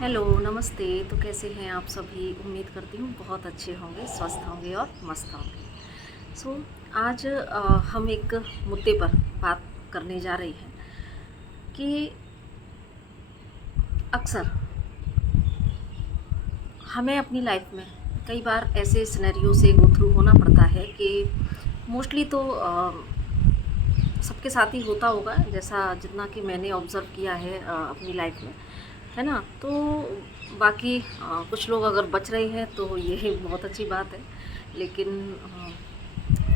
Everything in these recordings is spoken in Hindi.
हेलो, नमस्ते। तो कैसे हैं आप सभी? उम्मीद करती हूँ बहुत अच्छे होंगे, स्वस्थ होंगे और मस्त होंगे। आज हम एक मुद्दे पर बात करने जा रहे हैं कि अक्सर हमें अपनी लाइफ में कई बार ऐसे सिनेरियो से गो थ्रू होना पड़ता है कि मोस्टली तो सबके साथ ही होता होगा, जैसा जितना कि मैंने ऑब्ज़र्व किया है अपनी लाइफ में, है ना? तो बाकी कुछ लोग अगर बच रहे हैं तो ये बहुत अच्छी बात है। लेकिन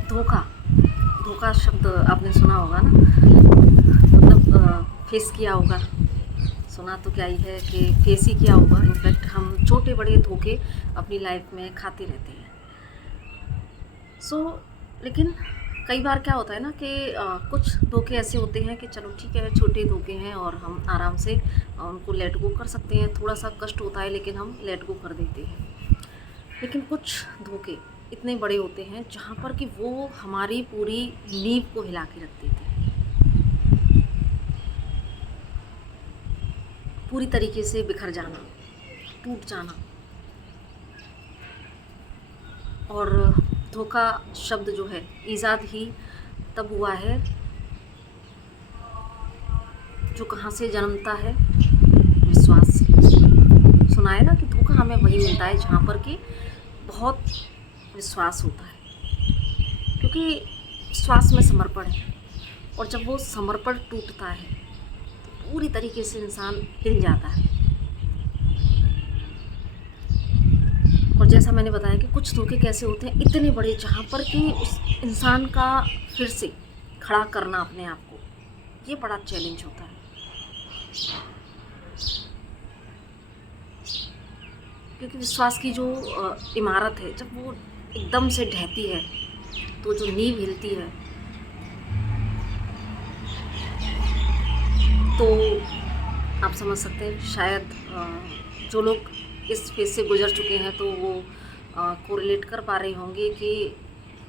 धोखा धोखा शब्द आपने सुना होगा ना, मतलब फेस किया होगा। सुना तो क्या ही है कि फेस ही किया होगा। इनफैक्ट हम छोटे बड़े धोखे अपनी लाइफ में खाते रहते हैं। सो लेकिन कई बार क्या होता है ना कि कुछ धोखे ऐसे होते हैं कि चलो ठीक है, छोटे धोखे हैं और हम आराम से उनको लेट गो कर सकते हैं। थोड़ा सा कष्ट होता है लेकिन हम लेट गो कर देते हैं। लेकिन कुछ धोखे इतने बड़े होते हैं जहाँ पर कि वो हमारी पूरी नींव को हिला के रख देते हैं, पूरी तरीके से बिखर जाना, टूट जाना। और धोखा शब्द जो है ईजाद ही तब हुआ है जो कहाँ से जन्मता है? विश्वास से। सुना है ना कि धोखा हमें वही मिलता है जहाँ पर कि बहुत विश्वास होता है, क्योंकि विश्वास में समर्पण है। और जब वो समर्पण टूटता है तो पूरी तरीके से इंसान हिल जाता है। और जैसा मैंने बताया कि कुछ धोखे कैसे होते हैं इतने बड़े, जहाँ पर कि उस इंसान का फिर से खड़ा करना अपने आप को, ये बड़ा चैलेंज होता है। क्योंकि विश्वास की जो इमारत है, जब वो एकदम से ढहती है तो जो नींव हिलती है, तो आप समझ सकते हैं शायद जो लोग इस फेज़ से गुज़र चुके हैं तो वो कोरिलेट कर पा रहे होंगे कि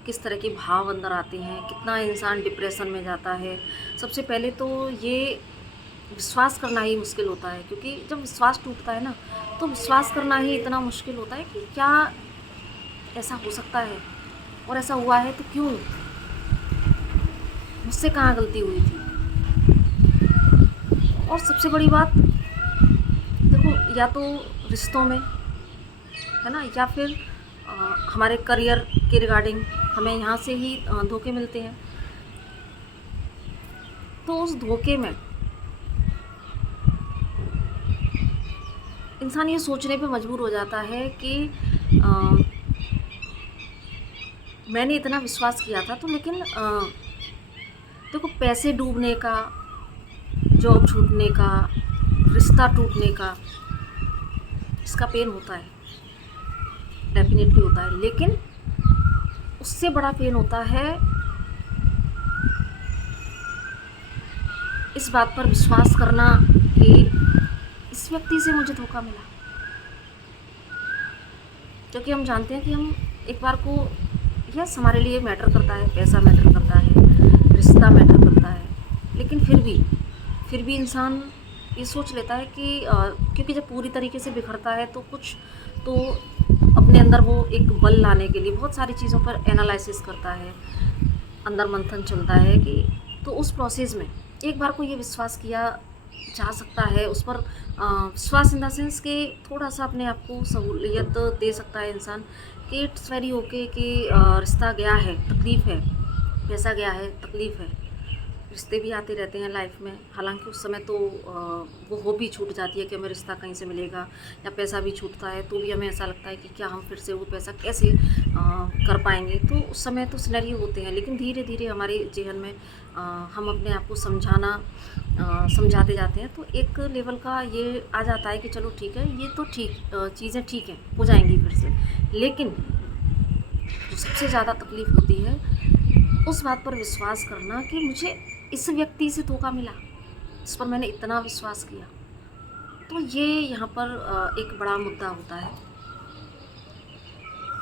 किस तरह के भाव अंदर आते हैं, कितना इंसान डिप्रेशन में जाता है। सबसे पहले तो ये विश्वास करना ही मुश्किल होता है, क्योंकि जब विश्वास टूटता है ना, तो विश्वास करना ही इतना मुश्किल होता है कि क्या ऐसा हो सकता है, और ऐसा हुआ है तो क्यों, मुझसे कहाँ गलती हुई थी। और सबसे बड़ी बात देखो, या तो रिश्तों में, है ना, या फिर हमारे करियर के रिगार्डिंग हमें यहाँ से ही धोखे मिलते हैं। तो उस धोखे में इंसान ये सोचने पे मजबूर हो जाता है कि मैंने इतना विश्वास किया था, तो लेकिन देखो, पैसे डूबने का, जॉब छूटने का, रिश्ता टूटने का, इसका पेन होता है, डेफिनेटली होता है। लेकिन उससे बड़ा पेन होता है इस बात पर विश्वास करना कि इस व्यक्ति से मुझे धोखा मिला। क्योंकि हम जानते हैं कि हम एक बार को, यस, हमारे लिए मैटर करता है, पैसा मैटर करता है, रिश्ता मैटर करता है, लेकिन फिर भी इंसान ये सोच लेता है कि क्योंकि जब पूरी तरीके से बिखरता है तो कुछ तो अपने अंदर वो एक बल लाने के लिए बहुत सारी चीज़ों पर एनालिसिस करता है, अंदर मंथन चलता है कि, तो उस प्रोसेस में एक बार को ये विश्वास किया जा सकता है, उस पर विश्वास इन द सेंस कि थोड़ा सा अपने आप को सहूलियत दे सकता है इंसान कि इट्स वेरी ओके कि रिश्ता गया है, तकलीफ़ है, पैसा गया है, तकलीफ़ है। रिश्ते भी आते रहते हैं लाइफ में, हालांकि उस समय तो वो हो भी छूट जाती है कि हमें रिश्ता कहीं से मिलेगा, या पैसा भी छूटता है तो भी हमें ऐसा लगता है कि क्या हम फिर से वो पैसा कैसे कर पाएंगे। तो उस समय तो सिनेरियो होते हैं, लेकिन धीरे धीरे हमारे जीवन में हम अपने आप को समझाते जाते हैं, तो एक लेवल का ये आ जाता है कि चलो ठीक है, ये तो ठीक चीज़ें ठीक हैं, हो जाएंगी फिर से। लेकिन जो सबसे ज़्यादा तकलीफ़ होती है उस बात पर विश्वास करना कि मुझे इस व्यक्ति से धोखा मिला, इस पर मैंने इतना विश्वास किया। तो ये यहाँ पर एक बड़ा मुद्दा होता है।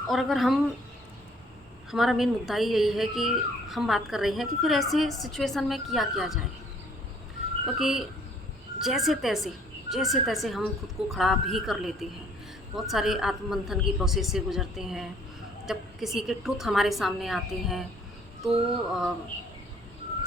और अगर हमारा मेन मुद्दा ही यही है कि हम बात कर रहे हैं कि फिर ऐसे सिचुएशन में किया जाए, क्योंकि जैसे तैसे जैसे तैसे हम खुद को खड़ा भी कर लेते हैं। बहुत सारे आत्ममंथन की प्रोसेस से गुजरते हैं। जब किसी के ट्रुथ हमारे सामने आते हैं तो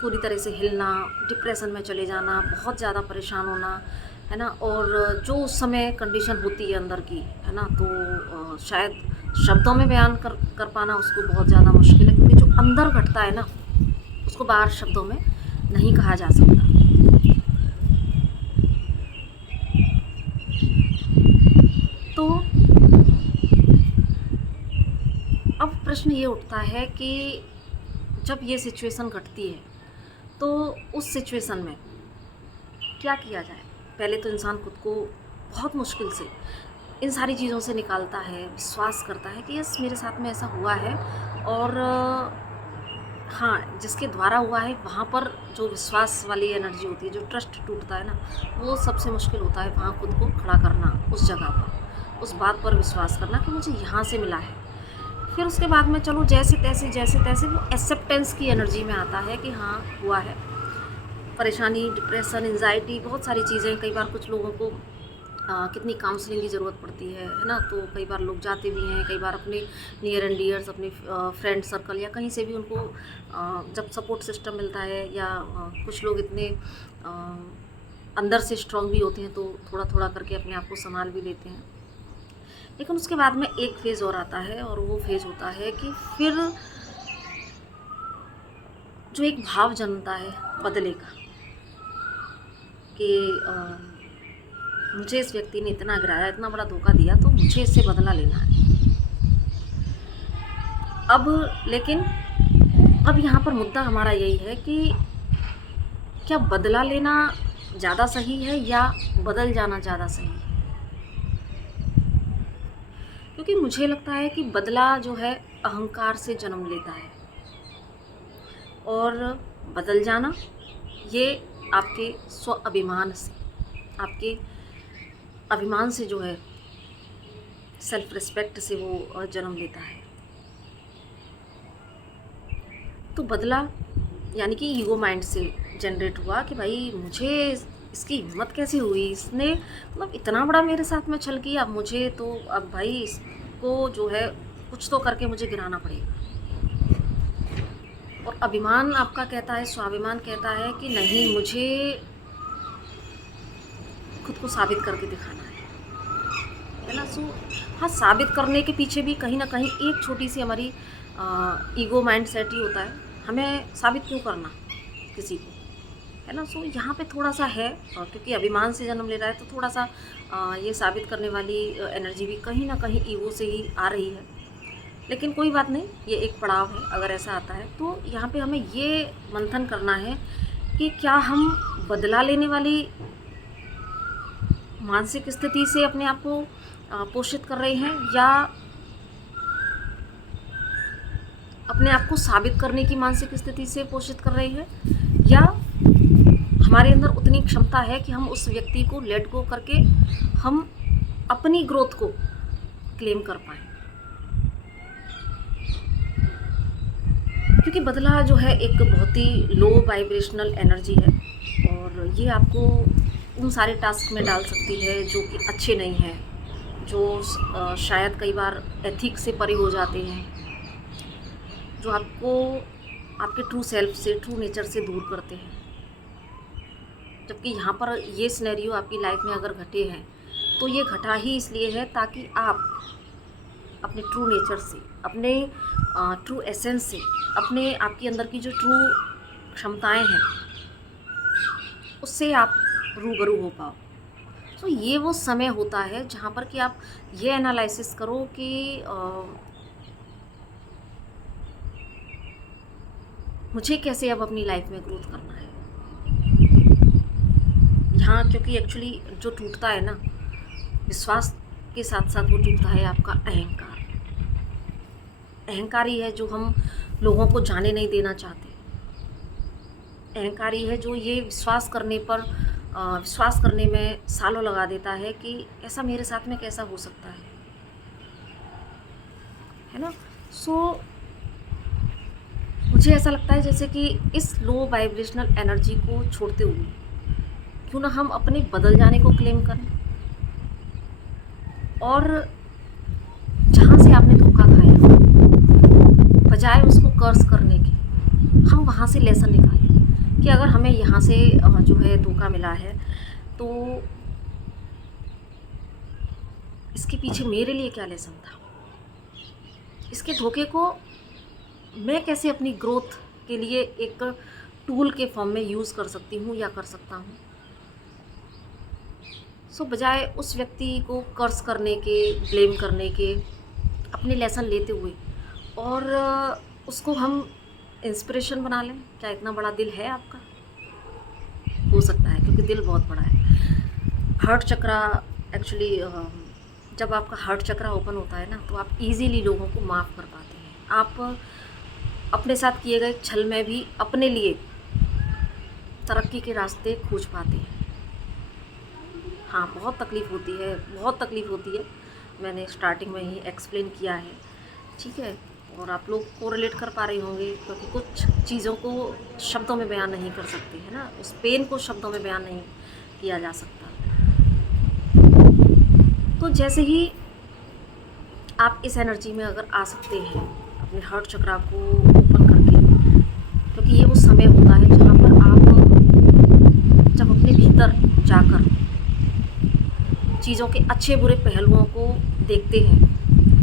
पूरी तरह से हिलना, डिप्रेशन में चले जाना, बहुत ज़्यादा परेशान होना, है ना। और जो उस समय कंडीशन होती है अंदर की, है ना, तो शायद शब्दों में बयान कर पाना उसको बहुत ज़्यादा मुश्किल है, क्योंकि जो अंदर घटता है ना उसको बाहर शब्दों में नहीं कहा जा सकता। तो अब प्रश्न ये उठता है कि जब ये सिचुएशन घटती है तो उस सिचुएशन में क्या किया जाए। पहले तो इंसान खुद को बहुत मुश्किल से इन सारी चीज़ों से निकालता है, विश्वास करता है कि यस मेरे साथ में ऐसा हुआ है, और हाँ, जिसके द्वारा हुआ है वहाँ पर जो विश्वास वाली एनर्जी होती है, जो ट्रस्ट टूटता है ना, वो सबसे मुश्किल होता है। वहाँ खुद को खड़ा करना, उस जगह पर, उस बात पर विश्वास करना कि मुझे यहाँ से मिला है। फिर उसके बाद में चलो जैसे तैसे वो एक्सेप्टेंस की एनर्जी में आता है कि हाँ हुआ है। परेशानी, डिप्रेशन, एंजाइटी, बहुत सारी चीज़ें, कई बार कुछ लोगों को कितनी काउंसलिंग की ज़रूरत पड़ती है ना। तो कई बार लोग जाते भी हैं, कई बार अपने नियर एंड डियर्स, अपने फ्रेंड सर्कल या कहीं से भी उनको जब सपोर्ट सिस्टम मिलता है, या कुछ लोग इतने अंदर से स्ट्रांग भी होते हैं तो थोड़ा थोड़ा करके अपने आप को संभाल भी लेते हैं। लेकिन उसके बाद में एक फेज़ और आता है, और वो फेज़ होता है कि फिर जो एक भाव जन्मता है बदले का, कि मुझे इस व्यक्ति ने इतना गिराया, इतना बड़ा धोखा दिया, तो मुझे इससे बदला लेना है। लेकिन अब यहाँ पर मुद्दा हमारा यही है कि क्या बदला लेना ज़्यादा सही है या बदल जाना ज़्यादा सही है। क्योंकि मुझे लगता है कि बदला जो है अहंकार से जन्म लेता है, और बदल जाना ये आपके स्व अभिमान से, आपके अभिमान से जो है, सेल्फ रिस्पेक्ट से वो जन्म लेता है। तो बदला यानी कि ईगो माइंड से जनरेट हुआ कि भाई मुझे इसकी हिम्मत कैसे हुई, इसने मतलब इतना बड़ा मेरे साथ में छल किया, मुझे तो अब भाई इसको जो है कुछ तो करके मुझे गिराना पड़ेगा। और अभिमान आपका कहता है, स्वाभिमान कहता है कि नहीं, मुझे खुद को साबित करके दिखाना है ना। सो हाँ, साबित करने के पीछे भी कहीं ना कहीं एक छोटी सी हमारी ईगो माइंड सेट ही होता है, हमें साबित क्यों करना किसी को, है ना। सो यहाँ पे थोड़ा सा है, क्योंकि अभिमान से जन्म ले रहा है तो थोड़ा सा ये साबित करने वाली एनर्जी भी कहीं ना कहीं ईगो से ही आ रही है। लेकिन कोई बात नहीं, ये एक पड़ाव है। अगर ऐसा आता है तो यहाँ पे हमें ये मंथन करना है कि क्या हम बदला लेने वाली मानसिक स्थिति से अपने आप को पोषित कर रहे हैं, या अपने आप को साबित करने की मानसिक स्थिति से पोषित कर रहे हैं, या हमारे अंदर उतनी क्षमता है कि हम उस व्यक्ति को लेट गो करके हम अपनी ग्रोथ को क्लेम कर पाएँ। क्योंकि बदला जो है एक बहुत ही लो वाइब्रेशनल एनर्जी है, और ये आपको उन सारे टास्क में डाल सकती है जो कि अच्छे नहीं हैं, जो शायद कई बार एथिक्स से परे हो जाते हैं, जो आपको आपके ट्रू सेल्फ से, ट्रू नेचर से दूर करते हैं। जबकि यहाँ पर ये सिनेरियो आपकी लाइफ में अगर घटे हैं तो ये घटा ही इसलिए है ताकि आप अपने ट्रू नेचर से, अपने ट्रू एसेंस से, अपने आपके अंदर की जो ट्रू क्षमताएं हैं उससे आप रूबरू हो पाओ। तो ये वो समय होता है जहाँ पर कि आप ये एनालिसिस करो कि मुझे कैसे अब अपनी लाइफ में ग्रोथ करना है। यहाँ क्योंकि एक्चुअली जो टूटता है ना, विश्वास के साथ साथ वो टूटता है आपका अहंकार। अहंकार ही है जो हम लोगों को जाने नहीं देना चाहते। अहंकार ही है जो ये विश्वास करने में सालों लगा देता है कि ऐसा मेरे साथ में कैसा हो सकता है ना। सो मुझे ऐसा लगता है जैसे कि इस लो वाइब्रेशनल एनर्जी को छोड़ते हुए क्यों ना हम अपने बदल जाने को क्लेम करें, और जहाँ से आपने धोखा खाया, बजाय उसको कर्स करने के, हम वहाँ से लेसन निकालें कि अगर हमें यहाँ से जो है धोखा मिला है, तो इसके पीछे मेरे लिए क्या लेसन था, इसके धोखे को मैं कैसे अपनी ग्रोथ के लिए एक टूल के फॉर्म में यूज़ कर सकती हूँ या कर सकता हूँ। सो बजाय उस व्यक्ति को कर्स करने के, ब्लेम करने के, अपने लेसन लेते हुए और उसको हम इंस्पिरेशन बना लें। क्या इतना बड़ा दिल है आपका? हो सकता है, क्योंकि दिल बहुत बड़ा है। हार्ट चक्रा एक्चुअली जब आपका हार्ट चक्रा ओपन होता है ना, तो आप इजीली लोगों को माफ़ कर पाते हैं। आप अपने साथ किए गए छल में भी अपने लिए तरक्की के रास्ते खोज पाते हैं। हाँ, बहुत तकलीफ़ होती है, बहुत तकलीफ़ होती है। मैंने स्टार्टिंग में ही एक्सप्लेन किया है, ठीक है, और आप लोग को रिलेट कर पा रहे होंगे, क्योंकि कुछ चीज़ों को शब्दों में बयान नहीं कर सकते, है ना। उस पेन को शब्दों में बयान नहीं किया जा सकता। तो जैसे ही आप इस एनर्जी में अगर आ सकते हैं, अपने हार्ट चक्रा को ओपन करके, क्योंकि ये वो समय होता है जहाँ पर आप जब अपने भीतर जाकर चीज़ों के अच्छे बुरे पहलुओं को देखते हैं,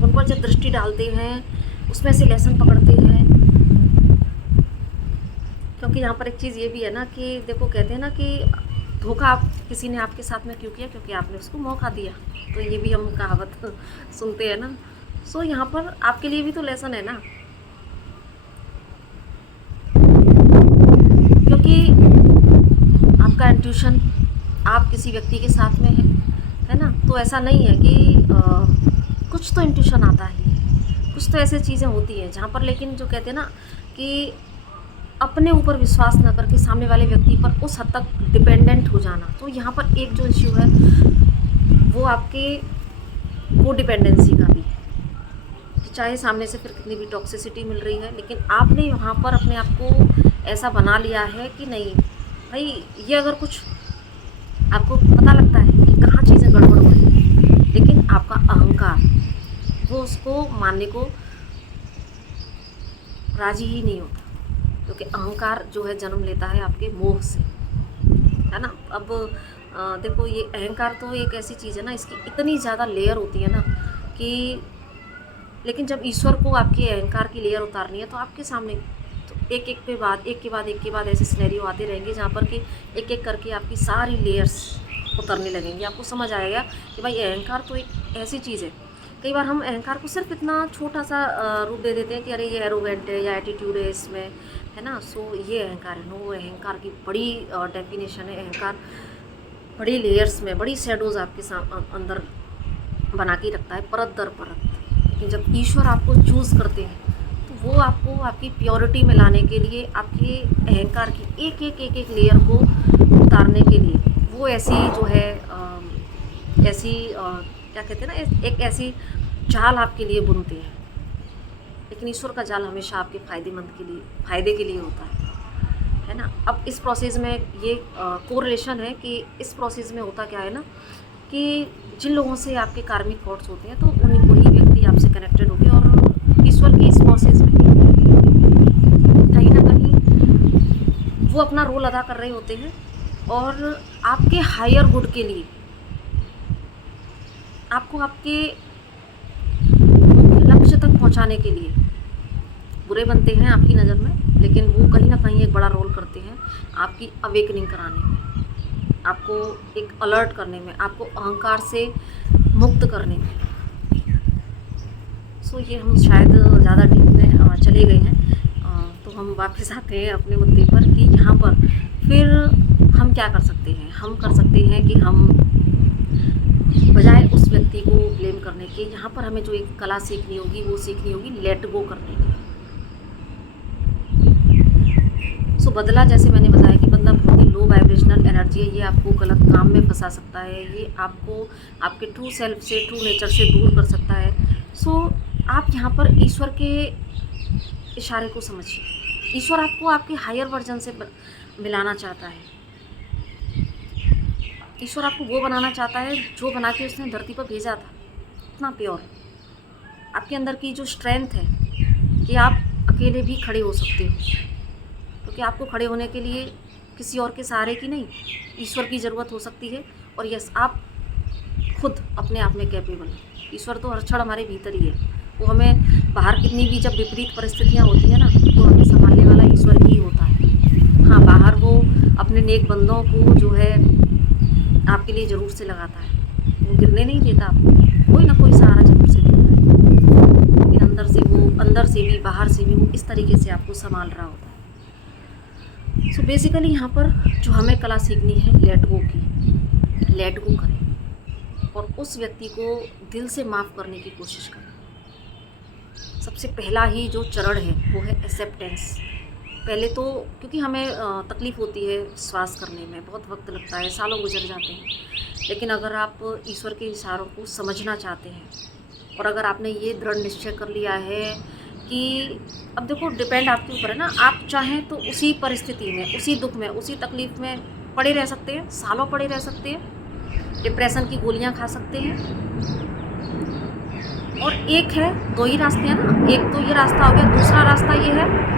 उन पर जब दृष्टि डालते हैं, उसमें से लेसन पकड़ते हैं। क्योंकि यहाँ पर एक चीज़ ये भी है ना कि देखो, कहते हैं ना कि धोखा आप किसी ने आपके साथ में क्यों किया, क्योंकि आपने उसको मौका दिया। तो ये भी हम कहावत सुनते हैं ना। सो यहाँ पर आपके लिए भी तो लेसन है ना, क्योंकि आपका इंट्यूशन आप किसी व्यक्ति के साथ में है ना। तो ऐसा नहीं है कि कुछ तो इंट्यूशन आता ही है, कुछ तो ऐसी चीज़ें होती हैं जहाँ पर, लेकिन जो कहते हैं ना कि अपने ऊपर विश्वास न करके सामने वाले व्यक्ति पर उस हद तक डिपेंडेंट हो जाना। तो यहाँ पर एक जो इश्यू है वो आपके कोडिपेंडेंसी का भी है, कि चाहे सामने से फिर कितनी भी टॉक्सिसिटी मिल रही है, लेकिन आपने वहाँ पर अपने आप को ऐसा बना लिया है कि नहीं भाई, ये अगर कुछ आपको पता लगता है कि कहाँ चीज़ें गड़बड़ हो रही हैं, लेकिन आपका अहंकार वो उसको मानने को राजी ही नहीं होता, क्योंकि अहंकार जो है जन्म लेता है आपके मोह से, है ना। अब देखो, ये अहंकार तो एक ऐसी चीज़ है ना, इसकी इतनी ज़्यादा लेयर होती है ना कि, लेकिन जब ईश्वर को आपके अहंकार की लेयर उतारनी है, तो आपके सामने तो एक के बाद ऐसे सिनेरियो आते रहेंगे जहाँ पर कि एक एक करके आपकी सारी लेयर्स उतरने लगेंगी। आपको समझ आएगा कि भाई अहंकार तो एक ऐसी चीज़ है। कई बार हम अहंकार को सिर्फ इतना छोटा सा रूप दे देते हैं कि अरे ये एरोगेंट है या एटीट्यूड है इसमें, है ना। सो ये अहंकार है। नो, अहंकार की बड़ी डेफिनेशन है। अहंकार बड़ी लेयर्स में, बड़ी शेडोज़ आपके अंदर बना के रखता है, परत दर परत। लेकिन जब ईश्वर आपको चूज़ करते हैं, तो वो आपको आपकी प्योरिटी में लाने के लिए, आपके अहंकार की एक लेयर को उतारने के लिए, वो ऐसी जो है ऐसी क्या कहते हैं ना, एक ऐसी जाल आपके लिए बुनते हैं। लेकिन ईश्वर का जाल हमेशा आपके फ़ायदे के लिए होता है ना। अब इस प्रोसेस में ये कोरिलेशन है कि इस प्रोसेस में होता क्या है ना, कि जिन लोगों से आपके कार्मिक थॉट्स होते हैं, तो उन्हीं वही व्यक्ति आपसे कनेक्टेड होते हैं, और ईश्वर की इस प्रोसेस में कहीं ना कहीं वो अपना रोल अदा कर रहे होते हैं, और आपके हायर गुड के लिए आपको आपके मुख्य लक्ष्य तक पहुंचाने के लिए बुरे बनते हैं आपकी नज़र में, लेकिन वो कहीं ना कहीं एक बड़ा रोल करते हैं आपकी अवेकनिंग कराने में, आपको एक अलर्ट करने में, आपको अहंकार से मुक्त करने में। सो ये हम शायद ज़्यादा डीप में चले गए हैं, तो हम वापस आते हैं अपने मुद्दे पर कि यहाँ पर फिर हम क्या कर सकते हैं। हम कर सकते हैं कि हम बजाय उस व्यक्ति को ब्लेम करने के, यहाँ पर हमें जो एक कला सीखनी होगी, वो सीखनी होगी लेट गो करने की। सो बदला, जैसे मैंने बताया कि बदला बहुत ही लो वाइब्रेशनल एनर्जी है। ये आपको गलत काम में फंसा सकता है, ये आपको आपके ट्रू सेल्फ से, ट्रू नेचर से दूर कर सकता है। सो आप यहाँ पर ईश्वर के इशारे को समझिए। ईश्वर आपको आपके हायर वर्जन से मिलाना चाहता है। ईश्वर आपको वो बनाना चाहता है जो बना के उसने धरती पर भेजा था, इतना प्योर। आपके अंदर की जो स्ट्रेंथ है कि आप अकेले भी खड़े हो सकते हो, क्योंकि आपको खड़े होने के लिए किसी और के सहारे की नहीं, ईश्वर की ज़रूरत हो सकती है। और यस, आप खुद अपने आप में कैपेबल हैं। ईश्वर तो हर क्षण हमारे भीतर ही है। वो हमें बाहर कितनी भी जब विपरीत परिस्थितियाँ होती हैं ना, तो हमें संभालने वाला ईश्वर ही होता है। हाँ, बाहर वो अपने नेक बंदों को जो है आपके लिए ज़रूर से लगाता है, वो गिरने नहीं देता आपको, कोई ना कोई सहारा ज़रूर से देता है। लेकिन अंदर से भी बाहर से भी वो इस तरीके से आपको संभाल रहा होता है। सो बेसिकली यहाँ पर जो हमें कला सीखनी है लेट गो की, लेट गो करें और उस व्यक्ति को दिल से माफ़ करने की कोशिश करें। सबसे पहला ही जो चरण है वो है एक्सेप्टेंस। पहले तो क्योंकि हमें तकलीफ़ होती है श्वास करने में, बहुत वक्त लगता है, सालों गुजर जाते हैं। लेकिन अगर आप ईश्वर के इशारों को समझना चाहते हैं और अगर आपने ये दृढ़ निश्चय कर लिया है कि अब देखो, डिपेंड आपके ऊपर है ना, आप चाहें तो उसी परिस्थिति में, उसी दुख में, उसी तकलीफ़ में पड़े रह सकते हैं, सालों पड़े रह सकते हैं, डिप्रेशन की गोलियां खा सकते हैं। और एक है, दो ही रास्ते हैं ना, एक तो ये रास्ता हो गया, दूसरा रास्ता ये है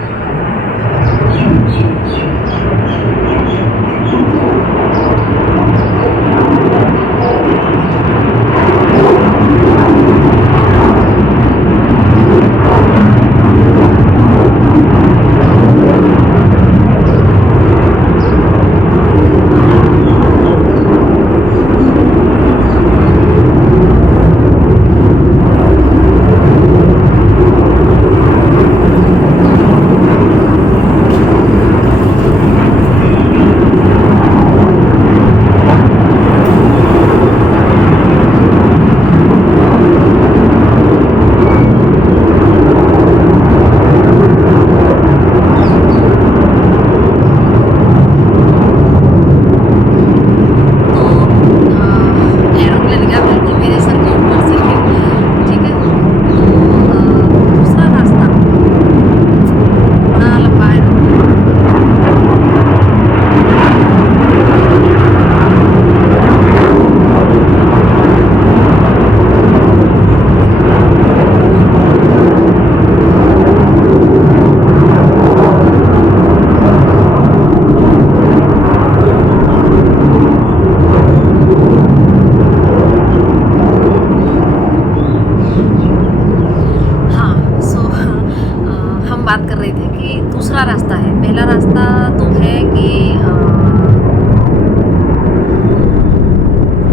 बात कर रहे थे कि दूसरा रास्ता है। पहला रास्ता तो है कि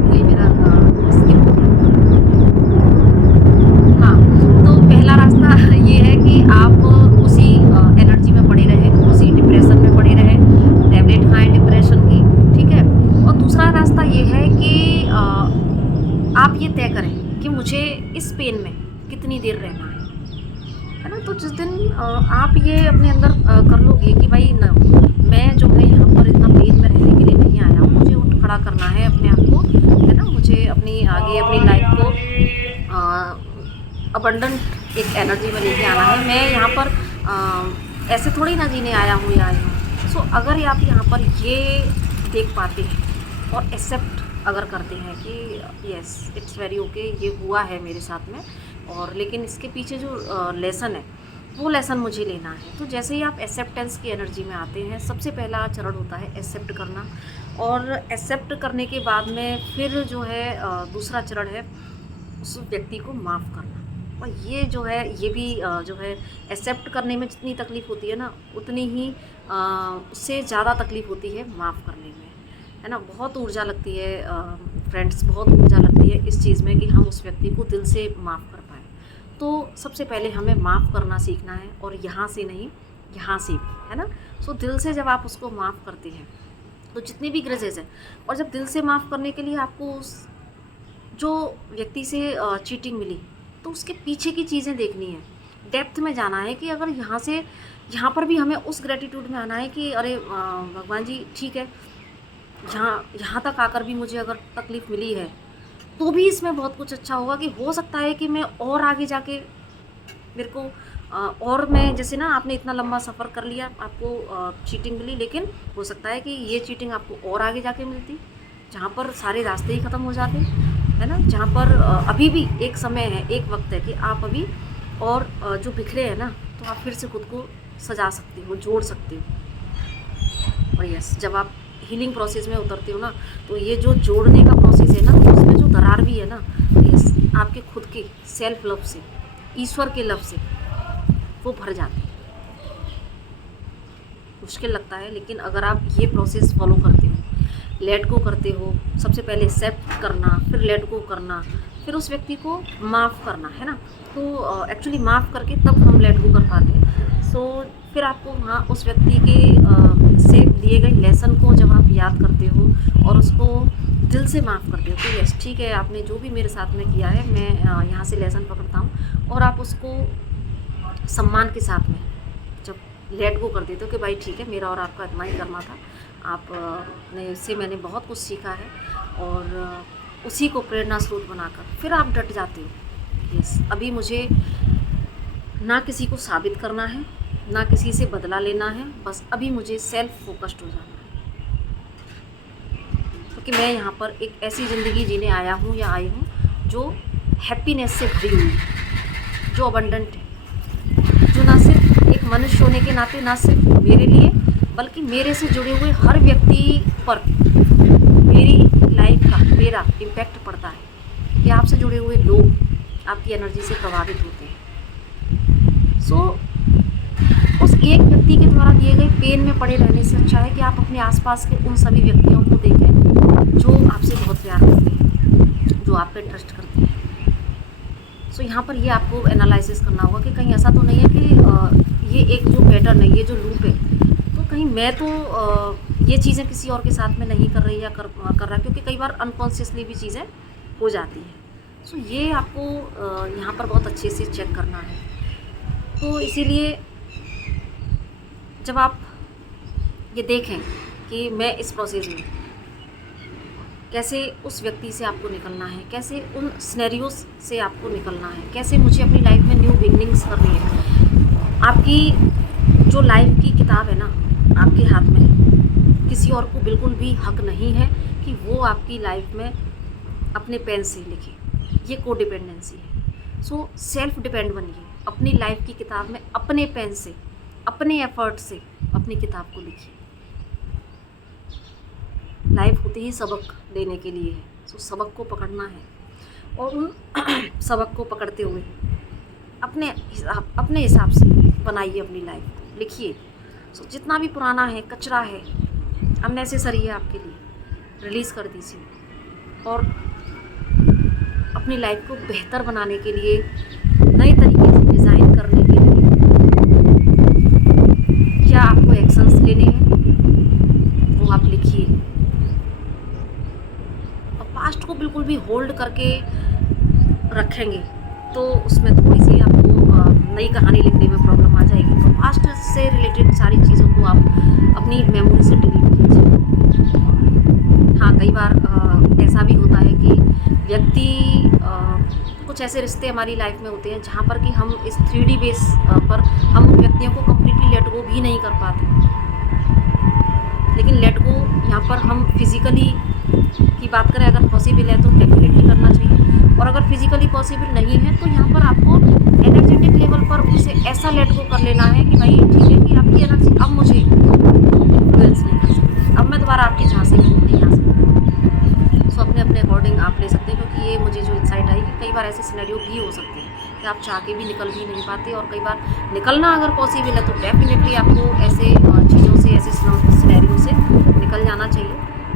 ये मेरा स्किप हो गया। हाँ, तो पहला रास्ता ये है कि आप उसी एनर्जी में पड़े रहें, उसी डिप्रेशन में पड़े रहें, टैबलेट खाएं डिप्रेशन की, ठीक है। और दूसरा रास्ता ये है कि आप ये तय करें कि मुझे इस पेन में कितनी देर रहना है ना। तो जिस दिन आप ये अपने अंदर कर लोगे कि भाई ना, मैं जो है यहाँ पर इतना पेन में रहने के लिए नहीं आया हूँ, मुझे उठ खड़ा करना है अपने आप को, है ना, मुझे अपनी आगे अपनी लाइफ को अबंडेंट एक एनर्जी में लेके आना है। मैं यहाँ पर ऐसे थोड़ी ना जीने आया हूँ या आई हूँ। सो अगर आप यहाँ पर ये देख पाते हैं और एक्सेप्ट अगर करते हैं कि यस इट्स वेरी ओके, ये हुआ है मेरे साथ में, और लेकिन इसके पीछे जो लेसन है वो लेसन मुझे लेना है। तो जैसे ही आप एक्सेप्टेंस की एनर्जी में आते हैं, सबसे पहला चरण होता है एक्सेप्ट करना, और एक्सेप्ट करने के बाद में फिर जो है दूसरा चरण है उस व्यक्ति को माफ़ करना। और ये जो है ये भी जो है एक्सेप्ट करने में जितनी तकलीफ़ होती है ना, उतनी ही उससे ज़्यादा तकलीफ़ होती है माफ़ करने में, है ना। बहुत ऊर्जा लगती है फ्रेंड्स, बहुत ऊर्जा लगती है इस चीज़ में कि हम उस व्यक्ति को दिल से माफ़ कर पाएँ। तो सबसे पहले हमें माफ़ करना सीखना है, और यहाँ से नहीं, यहाँ से, है ना। सो दिल से जब आप उसको माफ़ करते हैं तो जितनी भी ग्रजेस हैं, और जब दिल से माफ़ करने के लिए आपको उस जो व्यक्ति से चीटिंग मिली तो उसके पीछे की चीज़ें देखनी है, डेप्थ में जाना है कि अगर यहाँ पर भी हमें उस ग्रेटिट्यूड में आना है कि अरे भगवान जी ठीक है, यहाँ तक आकर भी मुझे अगर तकलीफ़ मिली है तो भी इसमें बहुत कुछ अच्छा होगा, कि हो सकता है कि मैं और आगे जाके मेरे को और मैं, जैसे ना आपने इतना लंबा सफ़र कर लिया, आपको चीटिंग मिली, लेकिन हो सकता है कि ये चीटिंग आपको और आगे जाके मिलती, जहाँ पर सारे रास्ते ही ख़त्म हो जाते है ना, जहाँ पर अभी भी एक समय है, एक वक्त है कि आप अभी और जो बिखरे हैं ना, तो आप फिर से खुद को सजा सकते हो, जोड़ सकते हो। और यस, जब आप हीलिंग प्रोसेस में उतरते हो ना, तो ये जो जोड़ने का प्रोसेस है ना, उसमें जो दरार भी है ना, यस, आपके खुद के सेल्फ लव से, ईश्वर के लव से वो भर जाते हैं। मुश्किल लगता है, लेकिन अगर आप ये प्रोसेस फॉलो करते हो, लेट गो करते हो, सबसे पहले एक्सेप्ट करना, फिर लेट गो करना, फिर उस व्यक्ति को माफ़ करना, है ना, तो एक्चुअली माफ़ करके तब हम लेट गो कर पाते हैं। सो फिर आपको वहाँ उस व्यक्ति के से दिए गए लेसन को जब आप याद करते हो और उसको दिल से माफ़ करते हो कि यस ठीक है, आपने जो भी मेरे साथ में किया है, मैं यहाँ से लेसन पकड़ता हूँ, और आप उसको सम्मान के साथ में जब लेट गो कर देते हो कि भाई ठीक है, मेरा और आपका इतना ही करना था, आप ने इससे मैंने बहुत कुछ सीखा है, और उसी को प्रेरणा स्रोत बनाकर फिर आप डट जाते हो। यस, अभी मुझे ना किसी को साबित करना है, ना किसी से बदला लेना है, बस अभी मुझे सेल्फ फोकस्ड हो जाना है, क्योंकि मैं यहाँ पर एक ऐसी ज़िंदगी जीने आया हूँ या आई हूँ जो हैप्पीनेस से भरी हुई है, जो अबंडेंट है, जो ना सिर्फ एक मनुष्य होने के नाते ना सिर्फ मेरे लिए बल्कि मेरे से जुड़े हुए हर व्यक्ति पर मेरी लाइफ का मेरा इम्पैक्ट पड़ता है कि आपसे जुड़े हुए लोग आपकी एनर्जी से प्रभावित होते हैं। सो उस एक व्यक्ति के द्वारा दिए गए पेन में पड़े रहने से अच्छा है कि आप अपने आसपास के उन सभी व्यक्तियों को देखें जो आपसे बहुत प्यार करते हैं, जो आप पे ट्रस्ट करते हैं। सो यहाँ पर ये आपको एनालिसिस करना होगा कि कहीं ऐसा तो नहीं है कि ये एक जो पैटर्न है, ये जो लूप है, तो कहीं मैं तो ये चीज़ें किसी और के साथ में नहीं कर रही या कर रहा, क्योंकि कई बार अनकॉन्शियसली भी चीज़ें हो जाती हैं। सो ये आपको यहाँ पर बहुत अच्छे से चेक करना है। तो इसीलिए जब आप ये देखें कि मैं इस प्रोसेस में कैसे उस व्यक्ति से आपको निकलना है, कैसे उन सिनेरियोज से आपको निकलना है, कैसे मुझे अपनी लाइफ में न्यू बिगनिंग्स करनी है। आपकी जो लाइफ की किताब है ना, आपके हाथ में, किसी और को बिल्कुल भी हक नहीं है कि वो आपकी लाइफ में अपने पेन से लिखे। ये कोडिपेंडेंसी है। सो सेल्फ डिपेंड बनिए, अपनी लाइफ की किताब में अपने पेन से, अपने एफर्ट से अपनी किताब को लिखिए। लाइफ होती ही सबक देने के लिए है। सो सबक को पकड़ना है और उन सबक को पकड़ते हुए अपने हिसाब से बनाइए अपनी लाइफ, लिखिए। सो जितना भी पुराना है, कचरा है, अननेसेसरी है, आपके लिए रिलीज़ कर दीजिए और अपनी लाइफ को बेहतर बनाने के लिए, नए तरीके से डिज़ाइन करने के लिए क्या आपको एक्शंस लेने हैं वो आप लिखिए। और पास्ट को बिल्कुल भी होल्ड करके रखेंगे तो उसमें थोड़ी सी आपको नई कहानी लिखने में प्रॉब्लम आ जाएगी। तो पास्ट से रिलेटेड सारी चीज़ों को आप अपनी मेमोरी से डिलीट कीजिए। हाँ, कई बार ऐसा भी होता है कि व्यक्ति कुछ ऐसे रिश्ते हमारी लाइफ में होते हैं जहाँ पर कि हम इस 3D बेस पर हम उन व्यक्तियों को कम्प्लीटली लेट गो भी नहीं कर पाते। लेकिन लेट गो यहाँ पर हम फिज़िकली की बात करें, अगर पॉसिबल है तो डेफिनेटली करना चाहिए, और अगर फिज़िकली पॉसिबल नहीं है तो यहाँ पर आपको एनर्जेटिक लेवल पर उसे ऐसा लेट गो कर लेना है कि भाई ठीक है कि आपकी एनर्जी अब मुझे इन्फ्लुएंस नहीं कर सकती, अब मैं दोबारा आपकी झांसे में नहीं आ सकती। सो अपने अपने अकॉर्डिंग आप ले सकते हैं, क्योंकि ये मुझे जो इंसाइट आई कि कई बार ऐसे सिनेरियो भी हो सकते हैं कि आप चाह के भी निकल भी नहीं पाते, और कई बार निकलना अगर पॉसिबल है तो डेफिनेटली आपको ऐसे चीज़ों से, ऐसे सिनेरियो से निकल जाना चाहिए।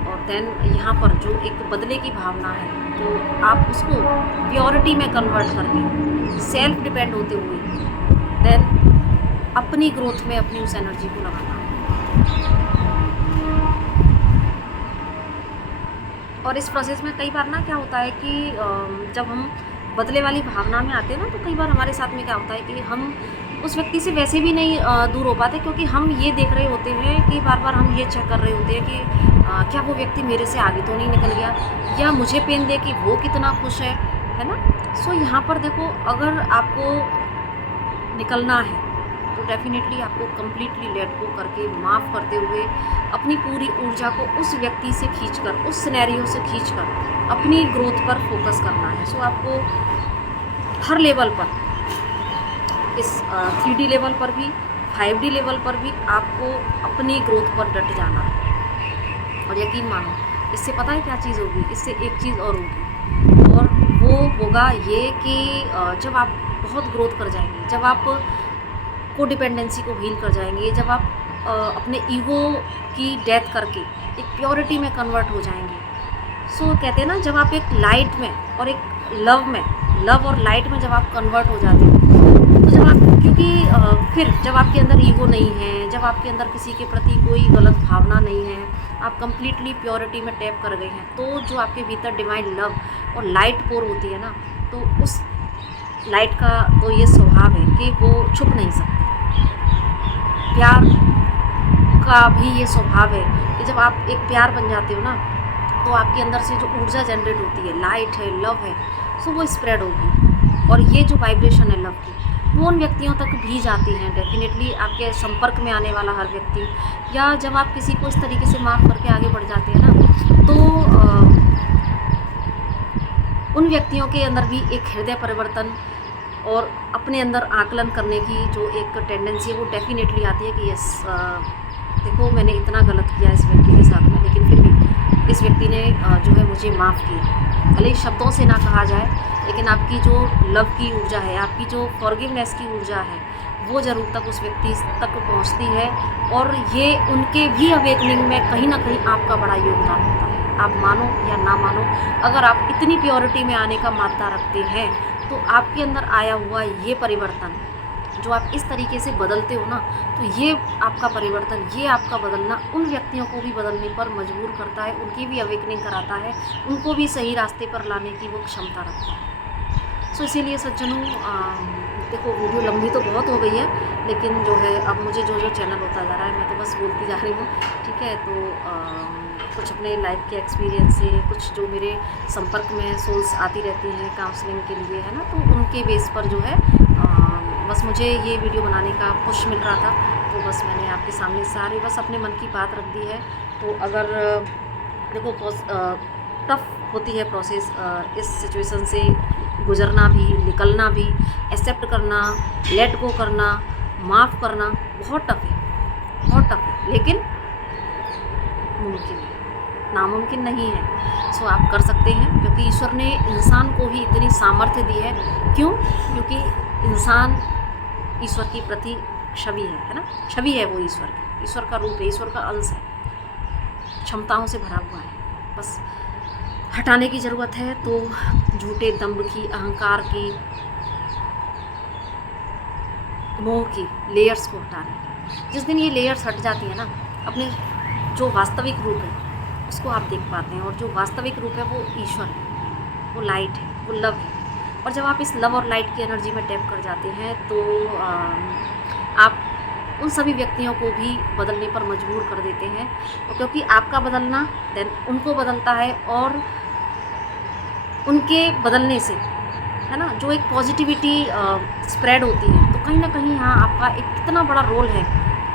और देन यहाँ पर जो एक बदले की भावना है तो आप उसको प्योरिटी में कन्वर्ट करके सेल्फ डिपेंड होते हुए देन अपनी ग्रोथ में अपनी उस एनर्जी को लगाना। और इस प्रोसेस में कई बार ना क्या होता है कि जब हम बदले वाली भावना में आते हैं ना, तो कई बार हमारे साथ में क्या होता है कि हम उस व्यक्ति से वैसे भी नहीं दूर हो पाते, क्योंकि हम ये देख रहे होते हैं कि बार बार हम ये चेक कर रहे होते हैं कि क्या वो व्यक्ति मेरे से आगे तो नहीं निकल गया, या मुझे पेन दे कि वो कितना खुश है ना। सो यहाँ पर देखो, अगर आपको निकलना है तो डेफिनेटली आपको कम्प्लीटली लेट गो करके, माफ़ करते हुए अपनी पूरी ऊर्जा को उस व्यक्ति से खींचकर, उस सिनेरियो से खींचकर अपनी ग्रोथ पर फोकस करना है। सो आपको हर लेवल पर, इस 3D लेवल पर भी, 5D लेवल पर भी आपको अपनी ग्रोथ पर डट जाना है। और यकीन मानो, इससे पता है क्या चीज़ होगी, इससे एक चीज़ और होगी, और वो होगा ये कि जब आप बहुत ग्रोथ कर जाएंगे, जब आप कोडिपेंडेंसी को हील कर जाएंगे, जब आप अपने ईगो की डेथ करके एक प्योरिटी में कन्वर्ट हो जाएंगे। सो कहते हैं ना, जब आप एक लाइट में और एक लव और लाइट में जब आप कन्वर्ट हो जाते हो, तो जब आप, क्योंकि फिर जब आपके अंदर ईगो नहीं है, जब आपके अंदर किसी के प्रति कोई गलत भावना नहीं है, आप कंप्लीटली प्योरिटी में टैप कर गए हैं, तो जो आपके भीतर डिवाइन लव और लाइट पोर होती है ना, तो उस लाइट का तो ये स्वभाव है कि वो छुप नहीं सकती। प्यार का भी ये स्वभाव है कि जब आप एक प्यार बन जाते हो ना, तो आपके अंदर से जो ऊर्जा जनरेट होती है, लाइट है, लव है, सो वो स्प्रेड होगी। और ये जो वाइब्रेशन है लव की, वो उन व्यक्तियों तक भी जाती हैं डेफिनेटली। आपके संपर्क में आने वाला हर व्यक्ति, या जब आप किसी को इस तरीके से माफ़ करके आगे बढ़ जाते हैं ना, तो उन व्यक्तियों के अंदर भी एक हृदय परिवर्तन और अपने अंदर आकलन करने की जो एक टेंडेंसी है, वो डेफिनेटली आती है कि यस, देखो मैंने इतना गलत किया इस व्यक्ति के साथ में, लेकिन फिर भी इस व्यक्ति ने जो है मुझे माफ़ किया। भले ही शब्दों से ना कहा जाए, लेकिन आपकी जो लव की ऊर्जा है, आपकी जो फॉरगिवनेस की ऊर्जा है, वो ज़रूर तक उस व्यक्ति तक पहुंचती है। और ये उनके भी अवेकनिंग में कहीं ना कहीं आपका बड़ा योगदान होता है। आप मानो या ना मानो, अगर आप इतनी प्योरिटी में आने का मानता रखते हैं, तो आपके अंदर आया हुआ ये परिवर्तन, जो आप इस तरीके से बदलते हो ना, तो ये आपका परिवर्तन, ये आपका बदलना उन व्यक्तियों को भी बदलने पर मजबूर करता है, उनकी भी अवेकनिंग कराता है, उनको भी सही रास्ते पर लाने की वो क्षमता रखता है। सो इसीलिए सज्जनों, देखो वीडियो लंबी तो बहुत हो गई है, लेकिन जो है अब मुझे जो चैनल होता जा रहा है, मैं तो बस बोलती जा रही हूँ, ठीक है। तो कुछ अपने लाइफ के एक्सपीरियंस से, कुछ जो मेरे संपर्क में सोल्स आती रहती हैं काउंसलिंग के लिए, है ना, तो उनके बेस पर जो है बस मुझे ये वीडियो बनाने का पुश मिल रहा था, तो बस मैंने आपके सामने सारी बस अपने मन की बात रख दी है। तो अगर देखो टफ होती है प्रोसेस, इस सिचुएशन से गुजरना भी, निकलना भी, एक्सेप्ट करना, लेट गो करना, माफ़ करना बहुत टफ है, बहुत टफ है, लेकिन मुमकिन है, नामुमकिन नहीं है। सो आप कर सकते हैं, क्योंकि ईश्वर ने इंसान को ही इतनी सामर्थ्य दी है। क्यों? क्योंकि इंसान ईश्वर की प्रति छवि है ना, छवि है वो ईश्वर की, ईश्वर का रूप है, ईश्वर का अंश है, क्षमताओं से भरा हुआ है। बस हटाने की ज़रूरत है, तो झूठे दम्भ की, अहंकार की, मोह की लेयर्स को हटाने की। जिस दिन ये लेयर्स हट जाती है ना, अपने जो वास्तविक रूप है उसको आप देख पाते हैं, और जो वास्तविक रूप है वो ईश्वर है, वो लाइट है, वो लव है। और जब आप इस लव और लाइट की एनर्जी में टैप कर जाते हैं, तो आप उन सभी व्यक्तियों को भी बदलने पर मजबूर कर देते हैं, और क्योंकि आपका बदलना देन उनको बदलता है, और उनके बदलने से, है ना, जो एक पॉजिटिविटी स्प्रेड होती है, तो कहीं ना कहीं हाँ आपका एक कितना बड़ा रोल है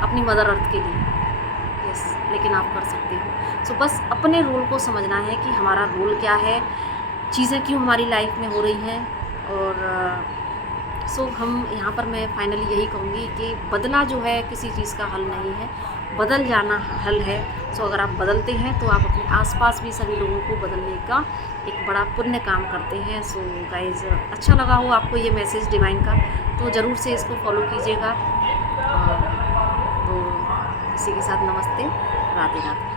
अपनी मदर अर्थ के लिए। यस, लेकिन आप कर सकते हो। सो बस अपने रोल को समझना है कि हमारा रोल क्या है, चीज़ें क्यों हमारी लाइफ में हो रही हैं। और सो हम यहाँ पर मैं फाइनली यही कहूँगी कि बदला जो है किसी चीज़ का हल नहीं है, बदल जाना हल है। सो अगर आप बदलते हैं तो आप अपने आसपास भी सभी लोगों को बदलने का एक बड़ा पुण्य काम करते हैं। सो गाइज़, अच्छा लगा हो आपको ये मैसेज डिवाइन का, तो ज़रूर से इसको फॉलो कीजिएगा। तो इसी के साथ नमस्ते, राधे राधे।